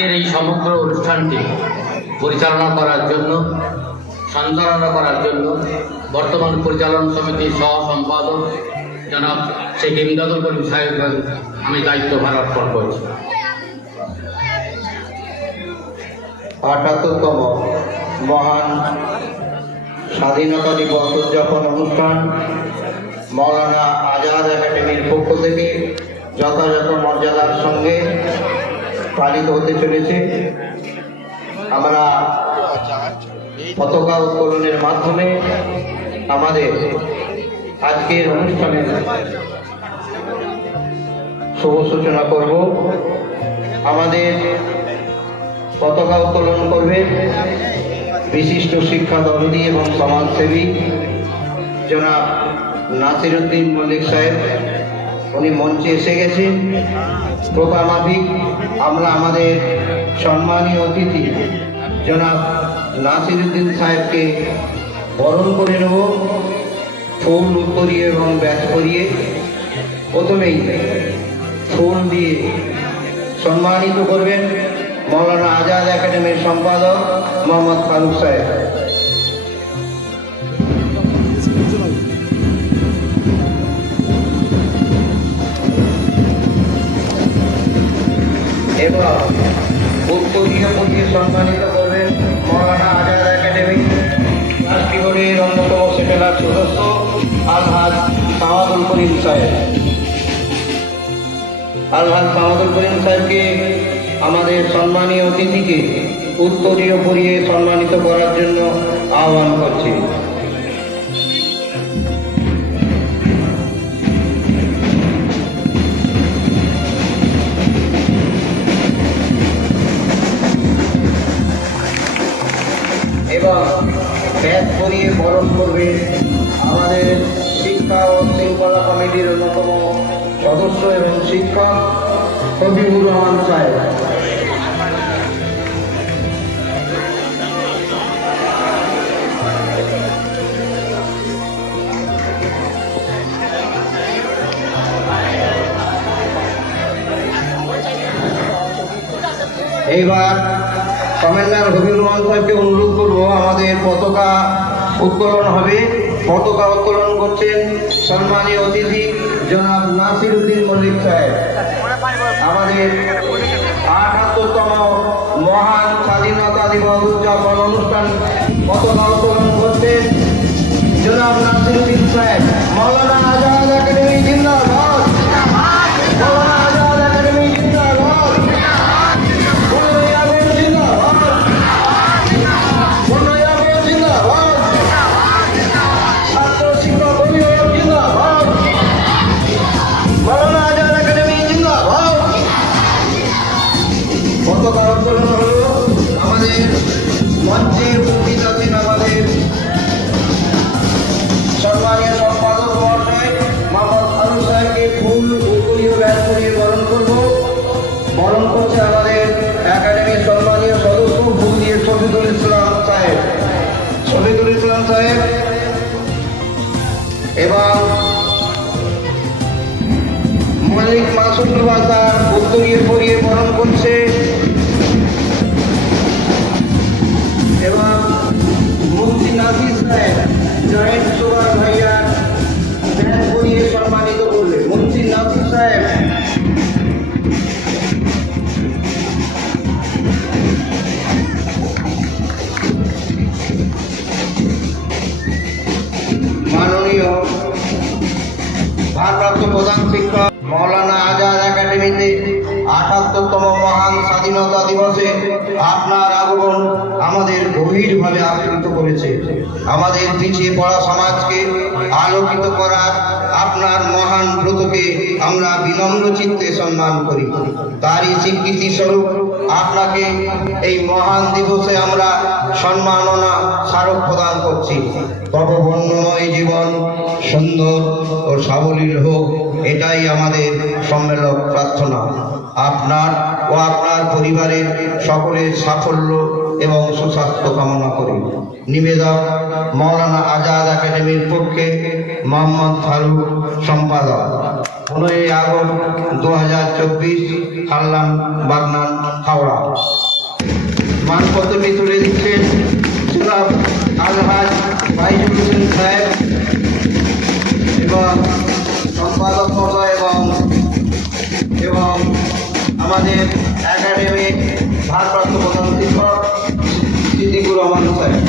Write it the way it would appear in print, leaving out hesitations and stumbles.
আজকের এই সমগ্র অনুষ্ঠানটি পরিচালনা করার জন্য, সঞ্চালনা করার জন্য বর্তমান পরিচালনা সমিতির সহ সম্পাদক জনাব শেখ ইমদাদুল করিম সাহেব আমি দায়িত্বভার অর্পণ করছি। ৭৮তম মহান স্বাধীনতা দিবস উদযাপন অনুষ্ঠান মৌলানা আজাদ একাডেমির পক্ষ থেকে যথাযথ মর্যাদার সঙ্গে পালিত হতে চলেছে। আমরা পতাকা উত্তোলনের মাধ্যমে আমাদের আজকের অনুষ্ঠানের শুভ সূচনা করব। আমাদের পতাকা উত্তোলন করবে বিশিষ্ট শিক্ষাদন্দী এবং সমাজসেবী জনাব নাসিরউদ্দিন মল্লিক সাহেব। উনি মঞ্চে এসে গেছেন। প্রথামাফিক আমরা আমাদের সম্মানীয় অতিথি জনাব নাসিরউদ্দিন সাহেবকে বরণ করে নেব ফুল উত্তরীয় এবং ব্যাচ করিয়ে। প্রথমেই ফুল দিয়ে সম্মানিত করবেন মৌলানা আজাদ একাডেমির সম্পাদক মোহাম্মদ ফারুক সাহেব। এবং উত্তরীয় পরিয়ে সম্মানিত করবেন মৌলানা আজাদ একাডেমি ট্রাস্টি বোর্ডের অন্যতম সেটেলার সদস্য আলহাজ সামাদুল করিম সাহেব। আলহাজ সামাদুল করিম সাহেবকে আমাদের সম্মানীয় অতিথিকে উত্তরীয় পরিয়ে সম্মানিত করার জন্য আহ্বান করছি। এবং ব্যাচ করিয়ে বরণ করবে আমাদের শিক্ষা ও শৃঙ্খলা কমিটির অন্যতম সদস্য এবং শিক্ষক হবিবুর রহমান সাহেব। এইবার কমান্ডার হবিবুর রহমান সাহেবকে অনুরোধ করবো, আমাদের পতাকা উত্তোলন হবে। পতাকা উত্তোলন করছেন সম্মানীয় অতিথি জনাব নাসিরউদ্দিন মল্লিক সাহেব। আমাদের ৭৮তম মহান স্বাধীনতা দিবস উদযাপন অনুষ্ঠান পতাকা উত্তোলন করছেন জনাব নাসিরউদ্দিন সাহেব। মৌলানা আজাদ একাডেমি জিন্দাবাদ, মৌলানা আজাদ একাডেমি জিন্দাবাদ, পতাকা উত্তোলন হলো। আমাদের মঞ্চে উপস্থিত আছেন আমাদের সম্মানীয় সম্পাদক মহাশয় মোহাম্মদ ফারুক সাহেবকে ফুল উত্তরীয় ব্যাচ করিয়ে বরণ করব। বরণ করছে আমাদের একাডেমির সম্মানীয় সদস্য ফুল দিয়ে শফিকুল ইসলাম সাহেব। শফিকুল ইসলাম সাহেব এবং মল্লিক মাসুদুল বাজার উত্তরীয় পরিয়ে বরণ করছে এবং মুফতি নাসির সাহেব জয়েন্ট সুপার ভাইয়ার ব্যাচ করিয়ে সম্মানিত করবে। মুফতি নাসির সাহেব মাননীয় ভারপ্রাপ্ত প্রধান শিক্ষক মৌলানা আজাদ একাডেমিতে ৭৮তম মহান স্বাধীনতা দিবসে আপনার আগমন আমাদের গভীরভাবে আপ্লুত করেছে। আমাদের পিছিয়ে পড়া সমাজকে আলোকিত করার আপনার মহান ব্রতকে আমরা বিনম্র চিত্তে সম্মান করি। তারই স্বীকৃতি স্বরূপ আপনাকে এই মহান দিবসে আমরা সম্মাননা স্মারক প্রদান করছি। তব বর্ণময় জীবন সুন্দর ও সাবলীল হোক, এটাই আমাদের সম্মেলক প্রার্থনা। আপনার ও আপনার পরিবারের সকলের সাফল্য এবং সুস্বাস্থ্য কামনা করি। নিবেদক মৌলানা আজাদ একাডেমির পক্ষে মোহাম্মদ ফারুক, সম্পাদক। 15 আগস্ট 2024, হাল্লাম, বাগনান, হাওড়া। মানপত্রটি তুলে দিচ্ছেন জনাব আলহাজ বাইজুল হোসেন সাহেব এবং সম্পাদক মহোদয় এবং আমাদের একাডেমির ভারপ্রাপ্ত প্রধান শিক্ষক সিদ্দিকুর রহমান সাহেব।